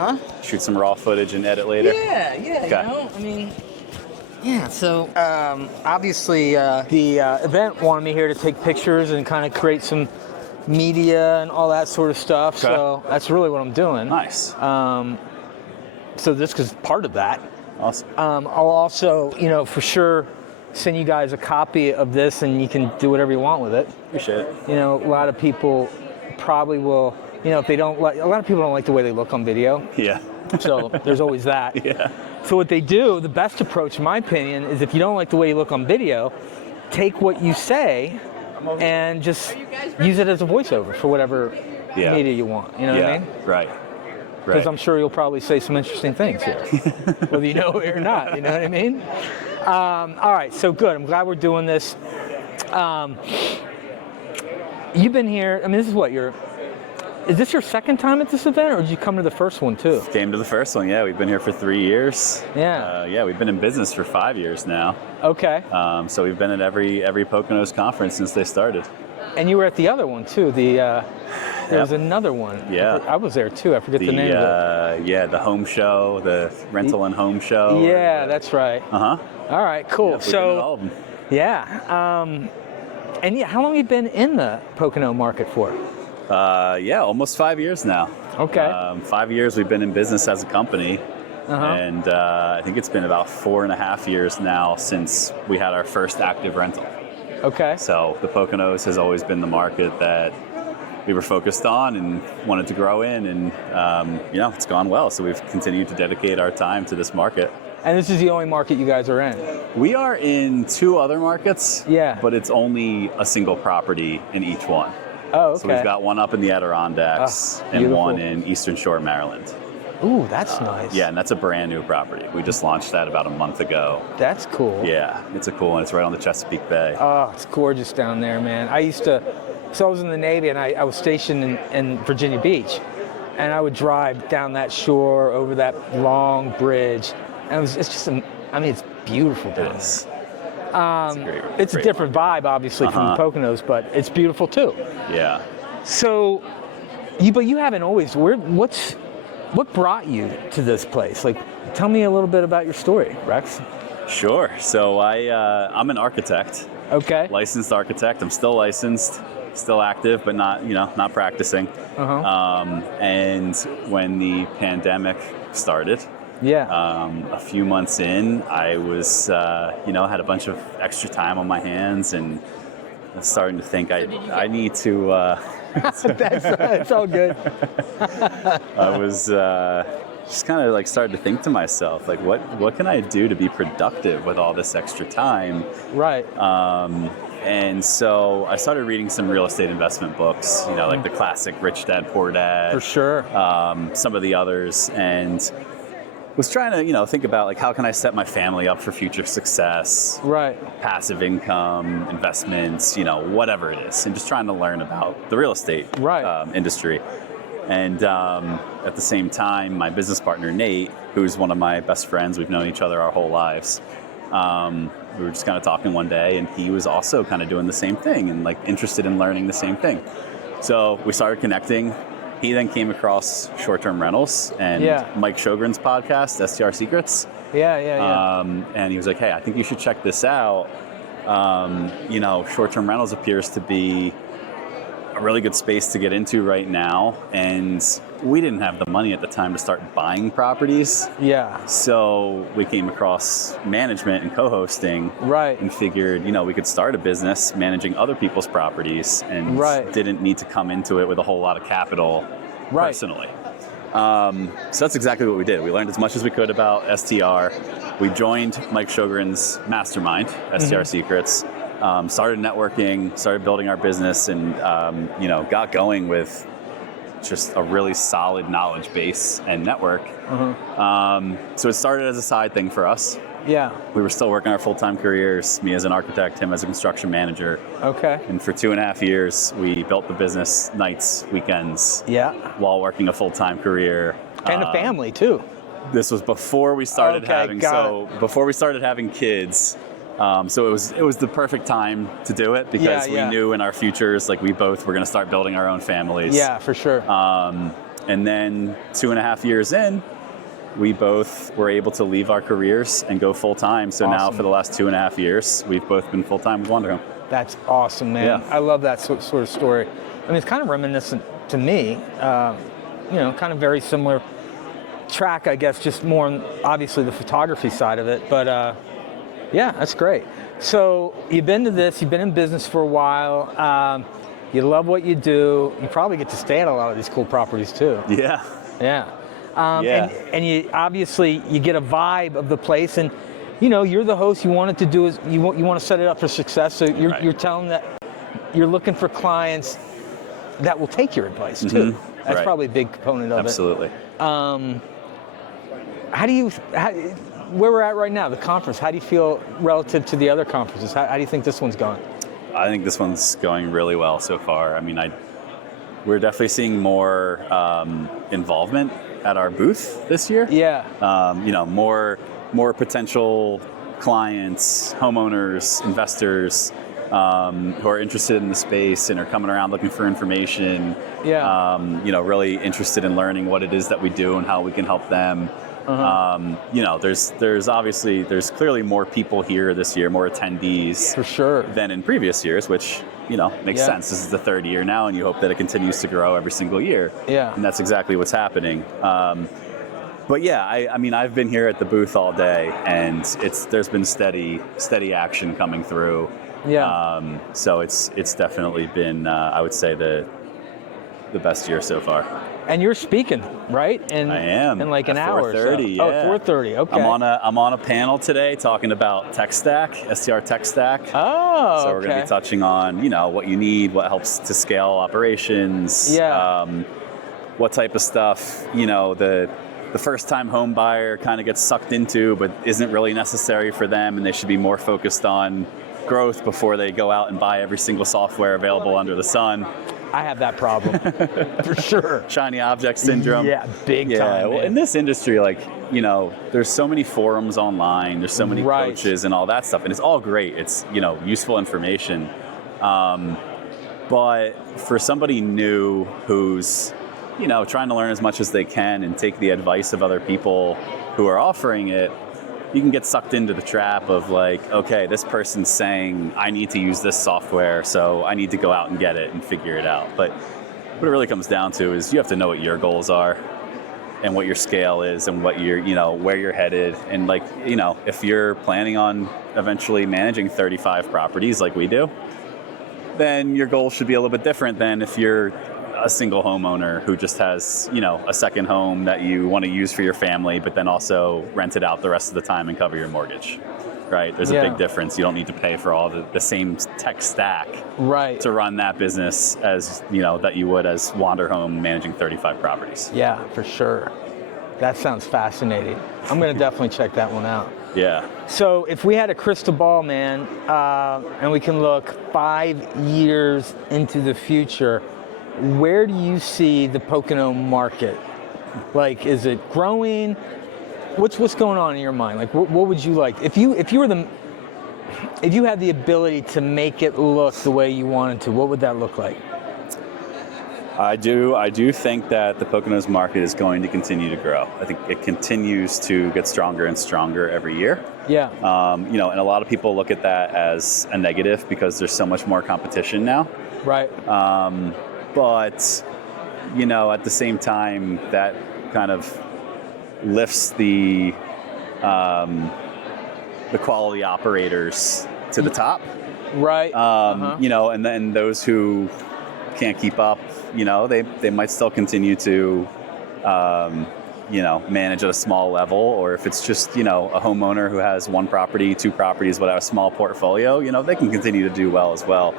Huh? Shoot some raw footage and edit later? Yeah, Okay. Yeah, so obviously the event wanted me here to take pictures and kind of create some media and all that sort of stuff. Okay. So that's really what I'm doing. Nice. So this is part of that. Awesome. I'll also, for sure send you guys a copy of this and you can do whatever you want with it. Appreciate it. A lot of people probably will, if they don't like, a lot of people don't like the way they look on video. Yeah. So there's always that. Yeah. So what they do, the best approach, in my opinion, is if you don't like the way you look on video, take what you say and just use it as a voiceover for whatever media you want. You know what I mean? Right. Because I'm sure you'll probably say some interesting things here, whether you know it or not. You know what I mean? All right, so good. I'm glad we're doing this. You've been here. I mean, this is what is this your second time at this event, or did you come to the first one too? Came to the first one, yeah. We've been here for 3 years. Yeah. We've been in business for 5 years now. Okay. So we've been at every Poconos conference since they started. And you were at the other one too. There was another one. Yeah. I was there too. I forget the name of it. Yeah, the home show, the rental and home show. Yeah, that's right. Uh-huh. All right, cool. Yeah, we've been at all of them. Yeah. And how long have you been in the Pocono market for? Almost 5 years now. Okay. 5 years we've been in business as a company. Uh-huh. And I think it's been about 4.5 years now since we had our first active rental. Okay. So the Poconos has always been the market that we were focused on and wanted to grow in, and it's gone well. So we've continued to dedicate our time to this market. And this is the only market you guys are in? We are in 2 other markets, but it's only a single property in each one. Oh, okay. So we've got one up in the Adirondacks and one in Eastern Shore, Maryland. Ooh, that's nice. Yeah, and that's a brand new property. We just launched that about a month ago. That's cool. Yeah, it's a cool one. It's right on the Chesapeake Bay. Oh, it's gorgeous down there, man. I was in the Navy and I was stationed in Virginia Beach, and I would drive down that shore over that long bridge, and it's beautiful down there. It's a different vibe, obviously, from the Poconos, but it's beautiful too. Yeah. So, but you haven't always. What brought you to this place? Like, tell me a little bit about your story, Rex. Sure. So I'm an architect. Okay. Licensed architect. I'm still licensed, still active, but not practicing. And when the pandemic started, a few months in, I was, had a bunch of extra time on my hands and was starting to think I need to. That's all good. I was just kind of started to think to myself, what can I do to be productive with all this extra time? Right. And so I started reading some real estate investment books, like the classic Rich Dad, Poor Dad. For sure. Some of the others, and was trying to, think about how can I set my family up for future success? Right. Passive income, investments, whatever it is, and just trying to learn about the real estate industry. And at the same time, my business partner, Nate, who's one of my best friends, we've known each other our whole lives. We were just kind of talking one day, and he was also kind of doing the same thing and interested in learning the same thing. So we started connecting. He then came across short-term rentals and Mike Sjogren's podcast, STR Secrets. Yeah. And he was like, hey, I think you should check this out. Short-term rentals appears to be a really good space to get into right now. And we didn't have the money at the time to start buying properties. Yeah. So we came across management and co-hosting. Right. And figured, we could start a business managing other people's properties and didn't need to come into it with a whole lot of capital personally. So that's exactly what we did. We learned as much as we could about STR. We joined Mike Sjogren's mastermind, STR Secrets, started networking, started building our business, and got going with just a really solid knowledge base and network. So it started as a side thing for us. Yeah. We were still working our full-time careers, me as an architect, him as a construction manager. Okay. And for 2.5 years, we built the business nights, weekends, while working a full-time career. And a family too. This was before we started before we started having kids. So it was the perfect time to do it because we knew in our futures, we both were going to start building our own families. Yeah, for sure. And then 2.5 years in, we both were able to leave our careers and go full time. So now for the last 2.5 years, we've both been full time with Wanderhome. That's awesome, man. Yeah. I love that sort of story. I mean, it's kind of reminiscent to me, kind of very similar track, I guess, just more on obviously the photography side of it. But yeah, that's great. So you've been to this, you've been in business for a while. You love what you do. You probably get to stay at a lot of these cool properties too. Yeah. Yeah. And you obviously you get a vibe of the place, and you're the host. You want it to do is you want to set it up for success. So you're telling that you're looking for clients that will take your advice too. That's probably a big component of Absolutely. it. Where we're at right now, the conference, how do you feel relative to the other conferences? How do you think this one's going? I think this one's going really well so far. I mean, we're definitely seeing more involvement at our booth this year. Yeah. More potential clients, homeowners, investors who are interested in the space and are coming around looking for information. Yeah. Really interested in learning what it is that we do and how we can help them. There's clearly more people here this year, more attendees for sure than in previous years, which makes sense. This is the third year now, and you hope that it continues to grow every single year. Yeah, and that's exactly what's happening. But yeah, I've been here at the booth all day, and there's been steady action coming through. Yeah. So it's definitely been I would say the best year so far. And you're speaking, right? And I am. In like an hour or so. 4:30, yeah. Oh, 4:30, okay. I'm on a panel today talking about tech stack, STR tech stack. Oh, so we're going to be touching on, what you need, what helps to scale operations. Yeah. What type of stuff, the first-time home buyer kind of gets sucked into, but isn't really necessary for them, and they should be more focused on growth before they go out and buy every single software available under the sun. I have that problem, for sure. Shiny object syndrome. Yeah, big time. Yeah, well, in this industry, there's so many forums online, there's so many coaches and all that stuff, and it's all great. It's, useful information. But for somebody new who's, trying to learn as much as they can and take the advice of other people who are offering it, you can get sucked into the trap of okay, this person's saying I need to use this software, so I need to go out and get it and figure it out. But what it really comes down to is you have to know what your goals are and what your scale is and what you're, where you're headed. And if you're planning on eventually managing 35 properties like we do, then your goal should be a little bit different than if you're a single homeowner who just has, a second home that you want to use for your family, but then also rent it out the rest of the time and cover your mortgage, right? There's a big difference. You don't need to pay for all the same tech stack to run that business as, that you would as Wanderhome managing 35 properties. Yeah, for sure. That sounds fascinating. I'm going to definitely check that one out. Yeah. So if we had a crystal ball, man, and we can look 5 years into the future, where do you see the Pocono market? Is it growing? What's going on in your mind? What would you like if you had the ability to make it look the way you wanted to? What would that look like? I do think that the Poconos market is going to continue to grow. I think it continues to get stronger and stronger every year. Yeah. And a lot of people look at that as a negative because there's so much more competition now. Right. But, at the same time, that kind of lifts the quality operators to the top. Right. And then those who can't keep up, they might still continue to, manage at a small level. Or if it's just, a homeowner who has one property, two properties, whatever, a small portfolio, they can continue to do well as well.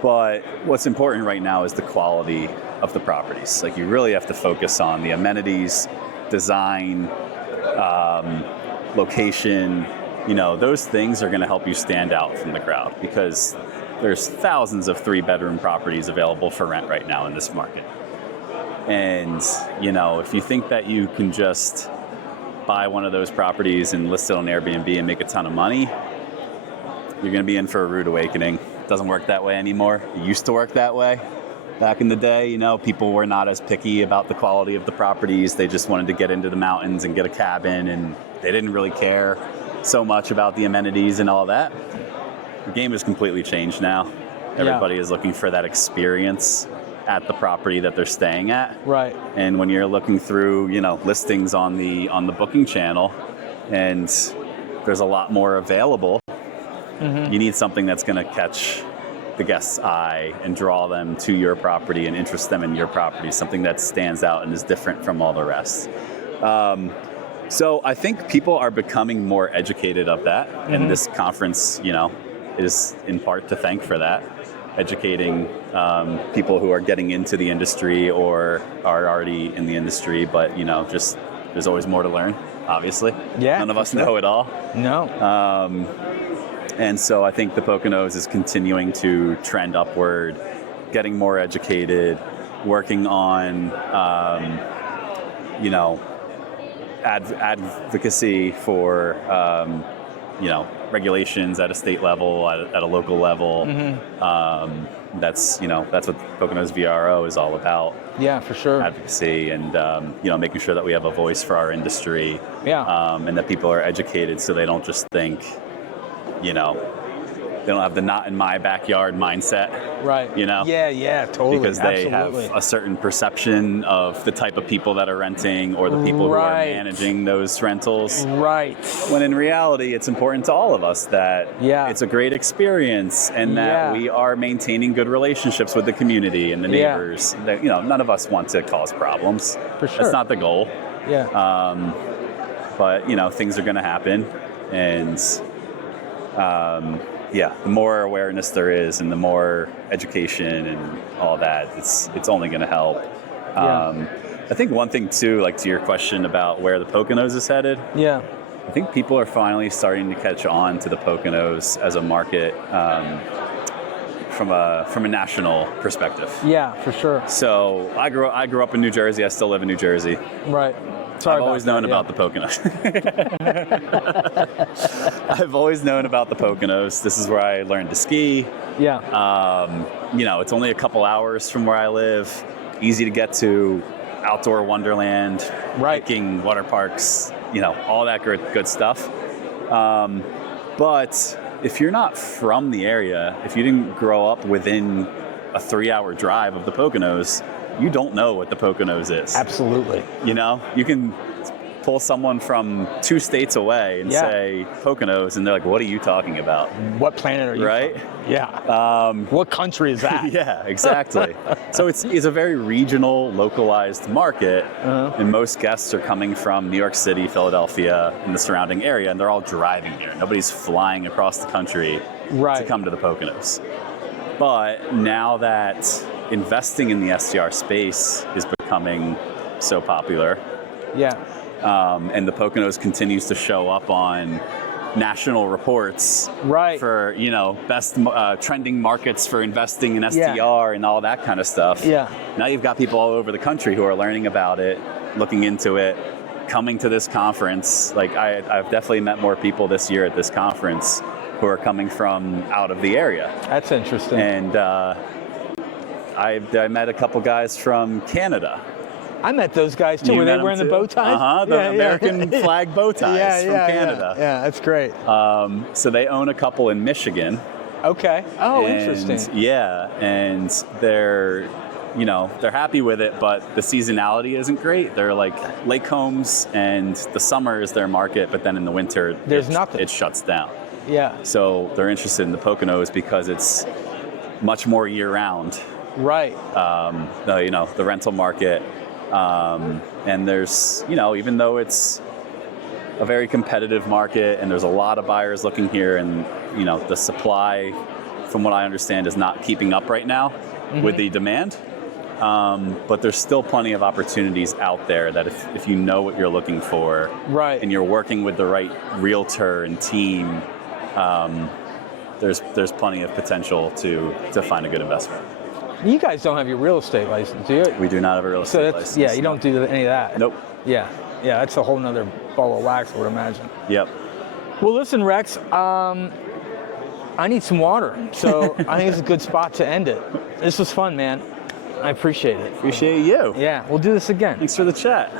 But what's important right now is the quality of the properties. You really have to focus on the amenities, design, location. Those things are going to help you stand out from the crowd because there's thousands of 3-bedroom properties available for rent right now in this market. And, if you think that you can just buy one of those properties and list it on Airbnb and make a ton of money, you're going to be in for a rude awakening. Doesn't work that way anymore. It used to work that way. Back in the day, people were not as picky about the quality of the properties. They just wanted to get into the mountains and get a cabin, and they didn't really care so much about the amenities and all that. The game has completely changed now. Everybody is looking for that experience at the property that they're staying at. Right. And when you're looking through, listings on the booking channel, and there's a lot more available, you need something that's going to catch the guest's eye and draw them to your property and interest them in your property, something that stands out and is different from all the rest. So I think people are becoming more educated of that, and this conference, is in part to thank for that, educating people who are getting into the industry or are already in the industry, but just there's always more to learn, obviously. Yeah, none of us know it all. No. And so I think the Poconos is continuing to trend upward, getting more educated, working on, advocacy for, regulations at a state level, at a local level. That's what Poconos VRO is all about. Yeah, for sure. Advocacy and, making sure that we have a voice for our industry. Yeah. And that people are educated so they don't just think, they don't have the not in my backyard mindset. Right. Yeah, totally. Because they have a certain perception of the type of people that are renting or the people who are managing those rentals. Right. When in reality, it's important to all of us that it's a great experience and that we are maintaining good relationships with the community and the neighbors. That, none of us want to cause problems. For sure. That's not the goal. Yeah. But, things are going to happen. And, the more awareness there is and the more education and all that, it's only going to help. I think one thing too, like to your question about where the Poconos is headed. Yeah. I think people are finally starting to catch on to the Poconos as a market from a national perspective. Yeah, for sure. So I grew up in New Jersey. I still live in New Jersey. Right. I've always known about the Poconos. I've always known about the Poconos. This is where I learned to ski. Yeah. It's only a couple hours from where I live. Easy to get to. Outdoor wonderland. Hiking, water parks. All that good stuff. But if you're not from the area, if you didn't grow up within a 3-hour drive of the Poconos, you don't know what the Poconos is. Absolutely. You can pull someone from 2 states away and say Poconos, and they're like, "What are you talking about? What planet are you right? from?" Yeah. What country is that? Yeah, exactly. So it's a very regional, localized market, and most guests are coming from New York City, Philadelphia, and the surrounding area, and they're all driving here. Nobody's flying across the country to come to the Poconos. But now that investing in the STR space is becoming so popular. Yeah. And the Poconos continues to show up on national reports for, best trending markets for investing in STR and all that kind of stuff. Yeah. Now you've got people all over the country who are learning about it, looking into it, coming to this conference. Like I've definitely met more people this year at this conference who are coming from out of the area. That's interesting. And I met a couple guys from Canada. I met those guys too. Were they wearing the bow ties? The American flag bow ties from Canada. Yeah, that's great. So they own a couple in Michigan. Okay. Oh, interesting. Yeah, and they're happy with it, but the seasonality isn't great. They're like lake homes, and the summer is their market, but then in the winter, there's nothing. It shuts down. Yeah. So they're interested in the Poconos because it's much more year-round. Right. The rental market. And there's, even though it's a very competitive market and there's a lot of buyers looking here, and, the supply, from what I understand, is not keeping up right now with the demand. But there's still plenty of opportunities out there that if you know what you're looking for, and you're working with the right realtor and team, there's plenty of potential to find a good investment. You guys don't have your real estate license, do you? We do not have a real estate license. Yeah, you don't do any of that. Nope. Yeah, that's a whole nother ball of wax, I would imagine. Yep. Well, listen, Rex, I need some water, so I think it's a good spot to end it. This was fun, man. I appreciate it. Appreciate you. Yeah, we'll do this again. Thanks for the chat.